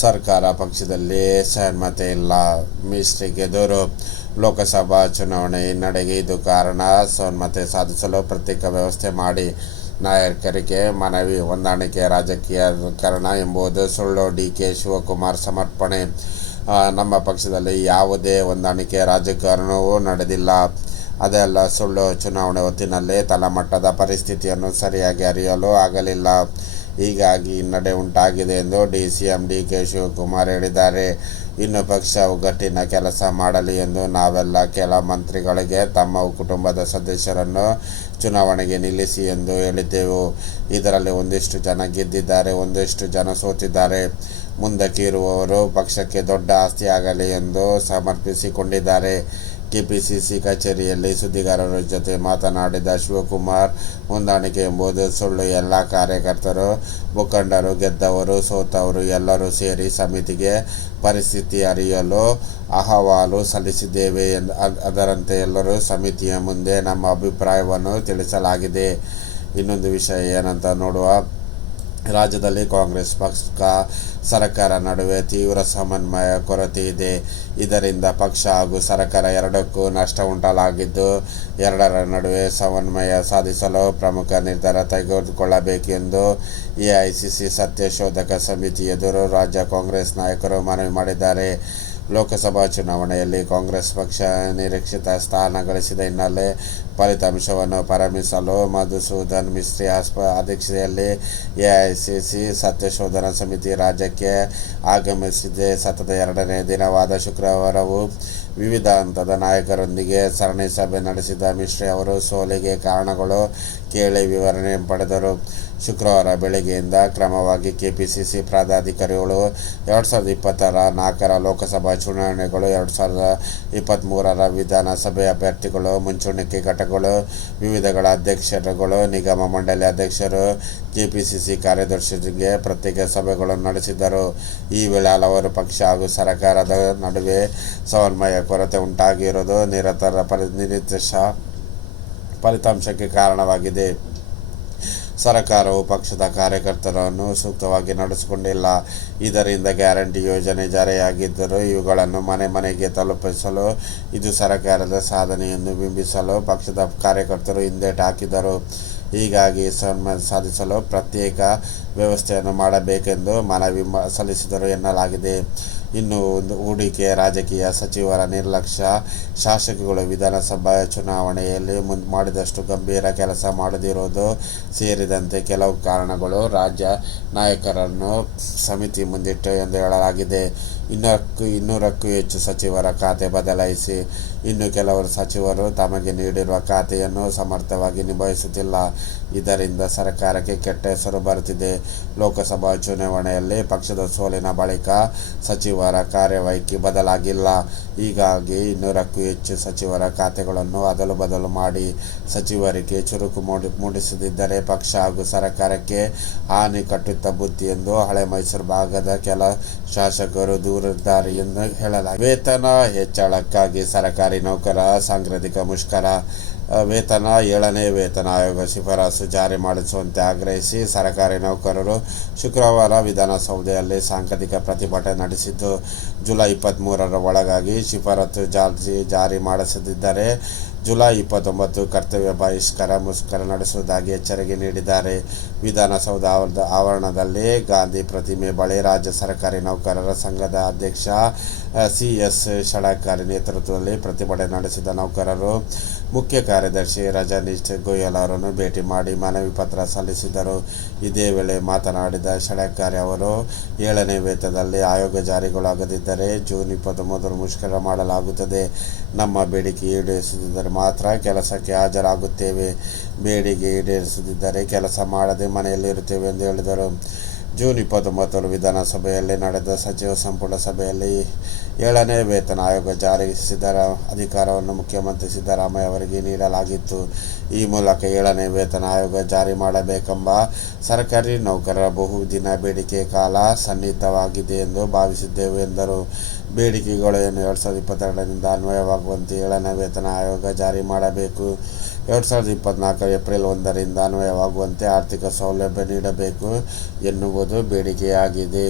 ಸರ್ಕಾರ ಪಕ್ಷದಲ್ಲಿ ಸಹಮತ ಇಲ್ಲ. ಮಿಸ್ಟ್ರಿಗೆ ಎದುರು ಲೋಕಸಭಾ ಚುನಾವಣೆ ಹಿನ್ನಡೆಗೆ ಇದು ಕಾರಣ. ಸಹಮತ ಸಾಧಿಸಲು ಪ್ರತ್ಯೇಕ ವ್ಯವಸ್ಥೆ ಮಾಡಿ. ನಾಯಕರಿಗೆ ಮನವಿ. ಹೊಂದಾಣಿಕೆ ರಾಜಕೀಯಕರಣ ಎಂಬುದು ಸುಳ್ಳು. ಡಿ ಕೆ ಶಿವಕುಮಾರ್ ಸಮರ್ಪಣೆ. ನಮ್ಮ ಪಕ್ಷದಲ್ಲಿ ಯಾವುದೇ ಹೊಂದಾಣಿಕೆ ರಾಜಕಾರಣವೂ ನಡೆದಿಲ್ಲ. ಅದೆಲ್ಲ ಸುಳ್ಳು. ಚುನಾವಣೆ ಹೊತ್ತಿನಲ್ಲಿ ತಳಮಟ್ಟದ ಪರಿಸ್ಥಿತಿಯನ್ನು ಸರಿಯಾಗಿ ಅರಿಯಲು ಆಗಲಿಲ್ಲ. ಹೀಗಾಗಿ ಹಿನ್ನಡೆ ಉಂಟಾಗಿದೆ ಎಂದು D C M D K Shivakumar ಹೇಳಿದ್ದಾರೆ. ಇನ್ನು ಪಕ್ಷ ಒಗ್ಗಟ್ಟಿನ ಕೆಲಸ ಮಾಡಲಿ ಎಂದು ನಾವೆಲ್ಲ ಕೆಲ ಮಂತ್ರಿಗಳಿಗೆ ತಮ್ಮ ಕುಟುಂಬದ ಸದಸ್ಯರನ್ನು ಚುನಾವಣೆಗೆ ನಿಲ್ಲಿಸಿ ಎಂದು ಹೇಳಿದ್ದೆವು. ಇದರಲ್ಲಿ ಒಂದಿಷ್ಟು ಜನ ಗೆದ್ದಿದ್ದಾರೆ, ಒಂದಿಷ್ಟು ಜನ ಸೋತಿದ್ದಾರೆ. ಮುಂದಕ್ಕೆ ಇರುವವರು ಪಕ್ಷಕ್ಕೆ ದೊಡ್ಡ ಆಸ್ತಿಯಾಗಲಿ ಎಂದು ಸಮರ್ಪಿಸಿಕೊಂಡಿದ್ದಾರೆ. ಕೆಪಿಸಿಸಿ ಕಚೇರಿಯಲ್ಲಿ ಸುದ್ದಿಗಾರರ ಜೊತೆ ಮಾತನಾಡಿದ ಶಿವಕುಮಾರ್, ಹೊಂದಾಣಿಕೆ ಎಂಬುದು ಸುಳ್ಳು. ಎಲ್ಲ ಕಾರ್ಯಕರ್ತರು, ಮುಖಂಡರು ಗೆದ್ದವರು, ಸೋತವರು ಎಲ್ಲರೂ ಸೇರಿ ಸಮಿತಿಗೆ ಪರಿಸ್ಥಿತಿ ಅರಿಯಲು ಅಹವಾಲು ಸಲ್ಲಿಸಿದ್ದೇವೆ ಅದರಂತೆ ಎಲ್ಲರೂ ಸಮಿತಿಯ ಮುಂದೆ ನಮ್ಮ ಅಭಿಪ್ರಾಯವನ್ನು ತಿಳಿಸಲಾಗಿದೆ. ಇನ್ನೊಂದು ವಿಷಯ ಏನಂತ ನೋಡುವ ರಾಜ್ಯದಲ್ಲಿ ಕಾಂಗ್ರೆಸ್ ಪಕ್ಷ ಸರ್ಕಾರ ನಡುವೆ ತೀವ್ರ ಸಮನ್ವಯ ಕೊರತೆ ಇದೆ. ಇದರಿಂದ ಪಕ್ಷ ಹಾಗೂ ಸರ್ಕಾರ ಎರಡಕ್ಕೂ ನಷ್ಟ ಉಂಟಾಗಿದ್ದು, ಎರಡರ ನಡುವೆ ಸಮನ್ವಯ ಸಾಧಿಸಲು ಪ್ರಮುಖ ನಿರ್ಧಾರ ತೆಗೆದುಕೊಳ್ಳಬೇಕೆಂದು ಎಐಸಿಸಿ ಸತ್ಯಶೋಧಕ ಸಮಿತಿ ಎದುರು ರಾಜ್ಯ ಕಾಂಗ್ರೆಸ್ ನಾಯಕರು ಮನವಿ ಮಾಡಿದ್ದಾರೆ. ಲೋಕಸಭಾ ಚುನಾವಣೆಯಲ್ಲಿ ಕಾಂಗ್ರೆಸ್ ಪಕ್ಷ ನಿರೀಕ್ಷಿತ ಸ್ಥಾನ ಗಳಿಸಿದ ಹಿನ್ನೆಲೆ ಫಲಿತಾಂಶವನ್ನು ಪರಮಿಸಲು ಮಧುಸೂದನ್ ಮಿಸ್ತ್ರಿ ಆಸ್ಪ, ಅಧ್ಯಕ್ಷತೆಯಲ್ಲಿ ಎಐಸಿಸಿ ಸತ್ಯಶೋಧನಾ ಸಮಿತಿ ರಾಜ್ಯಕ್ಕೆ ಆಗಮಿಸಿದೆ. ಸತತ ಎರಡನೇ ದಿನವಾದ ಶುಕ್ರವಾರವು ವಿವಿಧ ಹಂತದ ನಾಯಕರೊಂದಿಗೆ ಸರಣಿ ಸಭೆ ನಡೆಸಿದ ಮಿಶ್ರಿ ಅವರು ಸೋಲಿಗೆ ಕಾರಣಗಳು ಕೇಳಿ ವಿವರಣೆ ಪಡೆದರು. ಶುಕ್ರವಾರ ಬೆಳಗ್ಗೆಯಿಂದ ಕ್ರಮವಾಗಿ ಕೆಪಿಸಿಸಿ ಪದಾಧಿಕಾರಿಗಳು ಎರಡು ಸಾವಿರದ ಇಪ್ಪತ್ತರ ನಾಲ್ಕರ ಲೋಕಸಭಾ ಚುನಾವಣೆಗಳು, ಎರಡು ಸಾವಿರದ ಇಪ್ಪತ್ತ್ಮೂರರ ವಿಧಾನಸಭೆ ಅಭ್ಯರ್ಥಿಗಳು, ಮುಂಚೂಣಿಕೆ ಘಟಕಗಳು, ವಿವಿಧಗಳ ಅಧ್ಯಕ್ಷರುಗಳು, ನಿಗಮ ಮಂಡಳಿ ಅಧ್ಯಕ್ಷರು, ಕೆಪಿಸಿಸಿ ಕಾರ್ಯದರ್ಶಿಗೆ ಪ್ರತ್ಯೇಕ ಸಭೆಗಳನ್ನು ನಡೆಸಿದರು. ಈ ವೇಳೆ ಹಲವಾರು ಪಕ್ಷ ಹಾಗೂ ಸರ್ಕಾರದ ನಡುವೆ ಸಮನ್ವಯ ಕೊರತೆ ಉಂಟಾಗಿರುವುದು ನಿರತರ ಪರಿ ನಿರೀಕ್ಷ ಫಲಿತಾಂಶಕ್ಕೆ ಕಾರಣವಾಗಿದೆ. ಸರ್ಕಾರವು ಪಕ್ಷದ ಕಾರ್ಯಕರ್ತರನ್ನು ಸೂಕ್ತವಾಗಿ ನಡೆಸಿಕೊಂಡಿಲ್ಲ. ಇದರಿಂದ ಗ್ಯಾರಂಟಿ ಯೋಜನೆ ಜಾರಿಯಾಗಿದ್ದರೂ ಇವುಗಳನ್ನು ಮನೆ ಮನೆಗೆ ತಲುಪಿಸಲು ಇದು ಸರ್ಕಾರದ ಸಾಧನೆಯನ್ನು ಬಿಂಬಿಸಲು ಪಕ್ಷದ ಕಾರ್ಯಕರ್ತರು ಹಿಂದೇಟು ಹಾಕಿದರು ಹೀಗಾಗಿ ಸಾಧಿಸಲು ಪ್ರತ್ಯೇಕ ವ್ಯವಸ್ಥೆಯನ್ನು ಮಾಡಬೇಕೆಂದು ಮನವಿ ಸಲ್ಲಿಸಿದರು ಎನ್ನಲಾಗಿದೆ. ಇನ್ನು ಒಂದು ಹೂಡಿಕೆ ರಾಜಕೀಯ ಸಚಿವರ ನಿರ್ಲಕ್ಷ್ಯ, ಶಾಸಕಗಳು ವಿಧಾನಸಭಾ ಚುನಾವಣೆಯಲ್ಲಿ ಮುಂದೆ ಮಾಡಿದಷ್ಟು ಗಂಭೀರ ಕೆಲಸ ಮಾಡದಿರುವುದು ಸೇರಿದಂತೆ ಕೆಲವು ಕಾರಣಗಳು ರಾಜ್ಯ ನಾಯಕರನ್ನು ಸಮಿತಿ ಮುಂದಿಟ್ಟು ಎಂದು ಹೇಳಲಾಗಿದೆ. ಇನ್ನೂರಕ್ಕೂ ಇನ್ನೂರಕ್ಕೂ ಹೆಚ್ಚು ಸಚಿವರ ಖಾತೆ ಬದಲಾಯಿಸಿ, ಇನ್ನು ಕೆಲವರು ಸಚಿವರು ತಮಗೆ ನೀಡಿರುವ ಖಾತೆಯನ್ನು ಸಮರ್ಥವಾಗಿ ನಿಭಾಯಿಸುತ್ತಿಲ್ಲ. ಇದರಿಂದ ಸರ್ಕಾರಕ್ಕೆ ಕೆಟ್ಟ ಹೆಸರು ಬರುತ್ತಿದೆ. ಲೋಕಸಭಾ ಚುನಾವಣೆಯಲ್ಲಿ ಪಕ್ಷದ ಸೋಲಿನ ಬಳಿಕ ಸಚಿವರ ಕಾರ್ಯವೈಖಿ ಬದಲಾಗಿಲ್ಲ. ಹೀಗಾಗಿ ಇನ್ನೂರಕ್ಕೂ ಹೆಚ್ಚು ಸಚಿವರ ಖಾತೆಗಳನ್ನು ಅದಲು ಬದಲು ಮಾಡಿ ಸಚಿವರಿಗೆ ಚುರುಕು ಮೂಡಿ, ಮೂಡಿಸದಿದ್ದರೆ ಪಕ್ಷ ಹಾಗೂ ಸರ್ಕಾರಕ್ಕೆ ಹಾನಿ ಕಟ್ಟುತ್ತ ಬುದ್ಧಿ ಎಂದು ಹಳೆ ಮೈಸೂರು ಭಾಗದ ಕೆಲ ಶಾಸಕರು ದೂರಿದ್ದಾರೆ ಎಂದು ಹೇಳಲಾಗಿದೆ. ವೇತನ ಹೆಚ್ಚಳಕ್ಕಾಗಿ ಸರ್ಕಾರಿ ನೌಕರ ಸಾಂಕ್ರಾತಿಕ ಮುಷ್ಕರ ವೇತನ, ಏಳನೇ ವೇತನ ಆಯೋಗ ಶಿಫಾರಸು ಜಾರಿ ಮಾಡಿಸುವಂತೆ ಆಗ್ರಹಿಸಿ ಸರ್ಕಾರಿ ನೌಕರರು ಶುಕ್ರವಾರ ವಿಧಾನಸೌಧೆಯಲ್ಲಿ ಸಾಂಕೇತಿಕ ಪ್ರತಿಭಟನೆ ನಡೆಸಿದ್ದು, ಜುಲೈ ಇಪ್ಪತ್ತ್ಮೂರರ ಒಳಗಾಗಿ ಶಿಫಾರಸು ಜಾರಿ ಜಾರಿ ಮಾಡಿಸದಿದ್ದರೆ ಜುಲೈ ಇಪ್ಪತ್ತೊಂಬತ್ತು ಕರ್ತವ್ಯ ಬಹಿಷ್ಕಾರ ಮುಷ್ಕರ ನಡೆಸುವುದಾಗಿ ಎಚ್ಚರಿಕೆ ನೀಡಿದ್ದಾರೆ. ವಿಧಾನಸೌಧ ಆವರಣದ ಆವರಣದಲ್ಲಿ ಗಾಂಧಿ ಪ್ರತಿಮೆ ಬಳಿ ರಾಜ್ಯ ಸರ್ಕಾರಿ ನೌಕರರ ಸಂಘದ ಅಧ್ಯಕ್ಷ ಸಿ ಎಸ್ ಷಡಕಾರಿ ನೇತೃತ್ವದಲ್ಲಿ ಪ್ರತಿಭಟನೆ ನಡೆಸಿದ ನೌಕರರು, ಮುಖ್ಯ ಕಾರ್ಯದರ್ಶಿ ರಜನೀಶ್ ಗೋಯಲ್ ಅವರನ್ನು ಭೇಟಿ ಮಾಡಿ ಮನವಿ ಪತ್ರ ಸಲ್ಲಿಸಿದರು. ಇದೇ ವೇಳೆ ಮಾತನಾಡಿದ ಷಡಕಾರಿ ಅವರು, ಏಳನೇ ವೇತನದಲ್ಲಿ ಆಯೋಗ ಜಾರಿಗೊಳಾಗದಿದ್ದರೆ ಜೂನ್ ಇಪ್ಪತ್ತೊಂಬತ್ತರ ಮುಷ್ಕರ ಮಾಡಲಾಗುತ್ತದೆ. ನಮ್ಮ ಬೇಡಿಕೆ ಈಡೇರಿಸದಿದ್ದರೆ ಮಾತ್ರ ಕೆಲಸಕ್ಕೆ ಹಾಜರಾಗುತ್ತೇವೆ. ಬೇಡಿಕೆ ಈಡೇರಿಸದಿದ್ದರೆ ಕೆಲಸ ಮಾಡದೆ ಮನೆಯಲ್ಲಿರುತ್ತೇವೆ ಎಂದು ಹೇಳಿದರು. ಜೂನ್ ಇಪ್ಪತ್ತೊಂಬತ್ತರ ವಿಧಾನಸಭೆಯಲ್ಲಿ ನಡೆದ ಸಚಿವ ಸಂಪುಟ ಸಭೆಯಲ್ಲಿ ಏಳನೇ ವೇತನ ಆಯೋಗ ಜಾರಿಸಿದರ ಅಧಿಕಾರವನ್ನು ಮುಖ್ಯಮಂತ್ರಿ ಸಿದ್ದರಾಮಯ್ಯ ಅವರಿಗೆ ನೀಡಲಾಗಿತ್ತು. ಈ ಮೂಲಕ ಏಳನೇ ವೇತನ ಆಯೋಗ ಜಾರಿ ಮಾಡಬೇಕೆಂಬ ಸರ್ಕಾರಿ ನೌಕರರ ಬಹುದಿನ ಬೇಡಿಕೆ ಕಾಲ ಸನ್ನಿಹಿತವಾಗಿದೆ ಎಂದು ಭಾವಿಸಿದ್ದೇವೆ ಎಂದರು. ಬೇಡಿಕೆಗಳು ಏನು ಎರಡು ಸಾವಿರದ ಇಪ್ಪತ್ತೆರಡರಿಂದ ಅನ್ವಯವಾಗುವಂತೆ ಏಳನೇ ವೇತನ ಆಯೋಗ ಜಾರಿ ಮಾಡಬೇಕು. ಎರಡು ಸಾವಿರದ ಇಪ್ಪತ್ತ್ನಾಲ್ಕು ಏಪ್ರಿಲ್ ಒಂದರಿಂದ ಅನ್ವಯವಾಗುವಂತೆ ಆರ್ಥಿಕ ಸೌಲಭ್ಯ ನೀಡಬೇಕು ಎನ್ನುವುದು ಬೇಡಿಕೆಯಾಗಿದೆ.